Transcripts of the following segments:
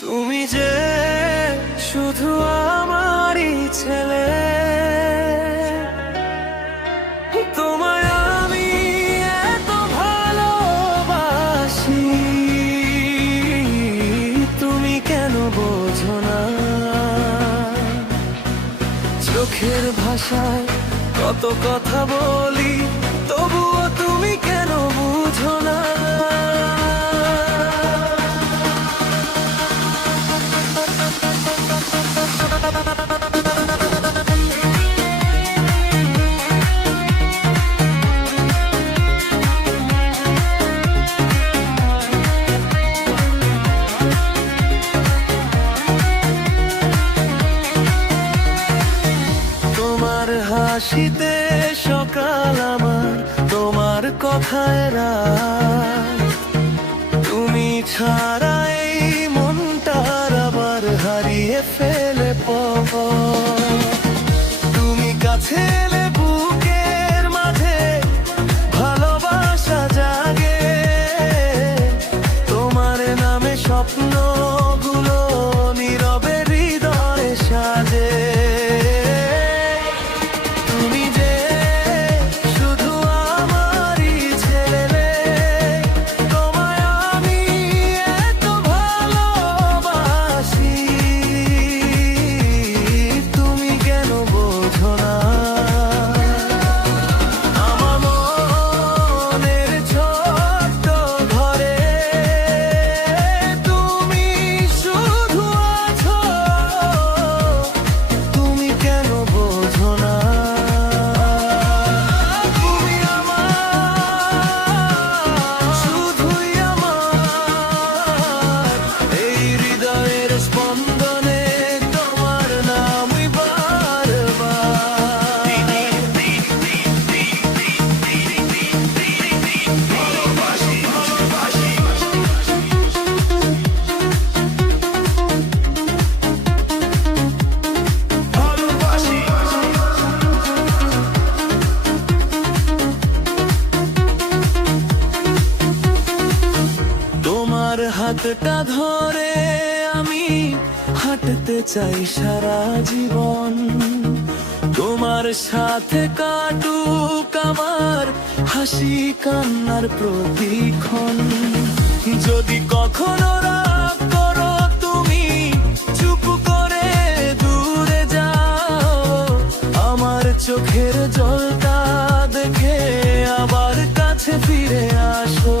তুমি যে শুধু আমারই ছেলে, তোমায় আমি এত ভালোবাসি, তুমি কেন বোঝো না? চোখের ভাষায় কত কথা বলি, তবুও তুমি কেন বুঝো না? তোমার হাসিতে সকাল আমার, তোমার কথায় রাত, তুমি ছাড়া এই মনটার আবার হারিয়ে ফেলে পথ। তুমি কাছে এলে বুকের মাঝে ভালোবাসা জাগে, তোমার নামে স্বপ্নগুলো নীরবে হৃদয়ে সাজে। তুমি যে শুধু আমারই ছেলে, তোমায় আমি এত ভালোবাসি, তুমি কেন বোঝো না? আমার মনের ছোট্ট ঘরে তুমি শুধু আছো, তুমি কেন বোঝো না? তুমি আমার, শুধুই আমার, এই হৃদয়ের স্পন্দনে তোমার নামই বারবার। তোমার হাতটা ধরে আমি হাঁটতে চাই সারা জীবন, তোমার সাথে কাটুক আমার হাসি কান্নার প্রতিক্ষণ। যদি কখনো রাগ করো তুমি, চুপ করে দূরে যাও, আমার চোখের জলটা দেখে আবার কাছে ফিরে আসো।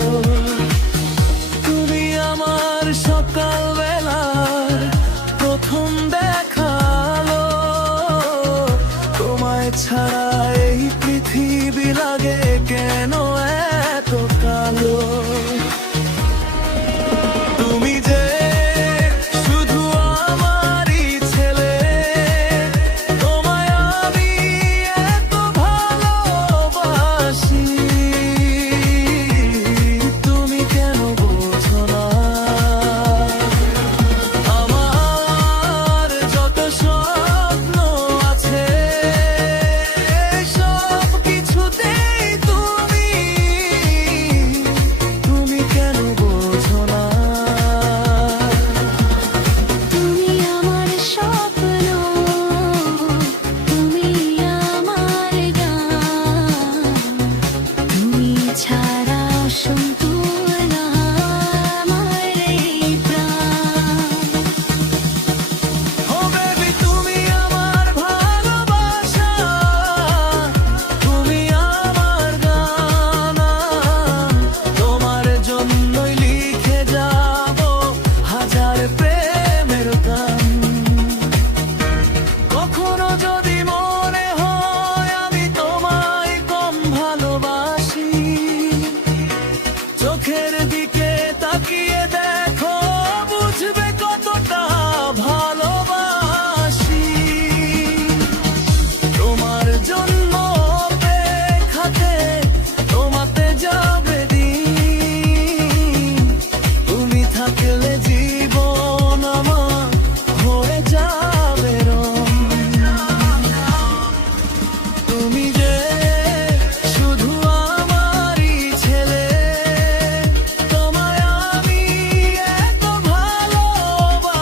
তুমি আমার সকাল বেলার প্রথম দেখালো, তোমায় ছাড়া এই পৃথিবী লাগে কেন এত কালো? তুমি যে শুধু আমারই ছেলে, তোমায় আমি এত ভালোবাসি, তুমি কেন বোঝো না? আমার যত স্বপ্ন আছে সব কিছুতেই তুমি, তুমি কেন বোঝো না? তুমি আমার স্বপ্ন, তুমি আমার গান, তুমি ছাড়া অসম্পূর্ণ আমার এই প্রাণ। ও বেবি তুমি আমার ভালোবাসা, তুমি আমার গান, তোমার জন্যই লিখে যাব হাজার প্রেমের গান। কখনো যদি মনে হয় আমি তোমায় কম ভালোবাসি, চোখের দিকে তাকিয়ে দেখো, বুঝবে কতটা ভালোবাসি। তোমার জন্য অপেক্ষাতে তোমাতে যাবে দিন, তুমি থাকলে জীবন আমার হয়ে যাবে রং। তুমি যে শুধু আমারই ছেলে, তোমায় আমি এত ভালোবাসি।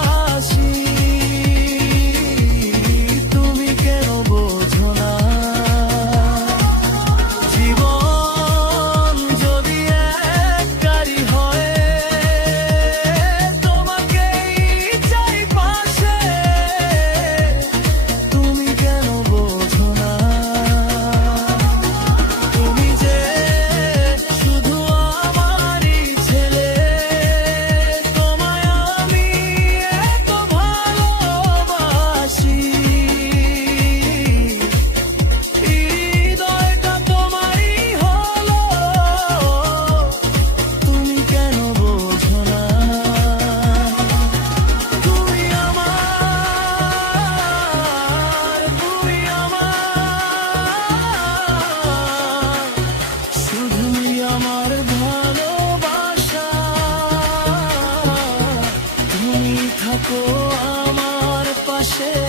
থেকো আমার পাশে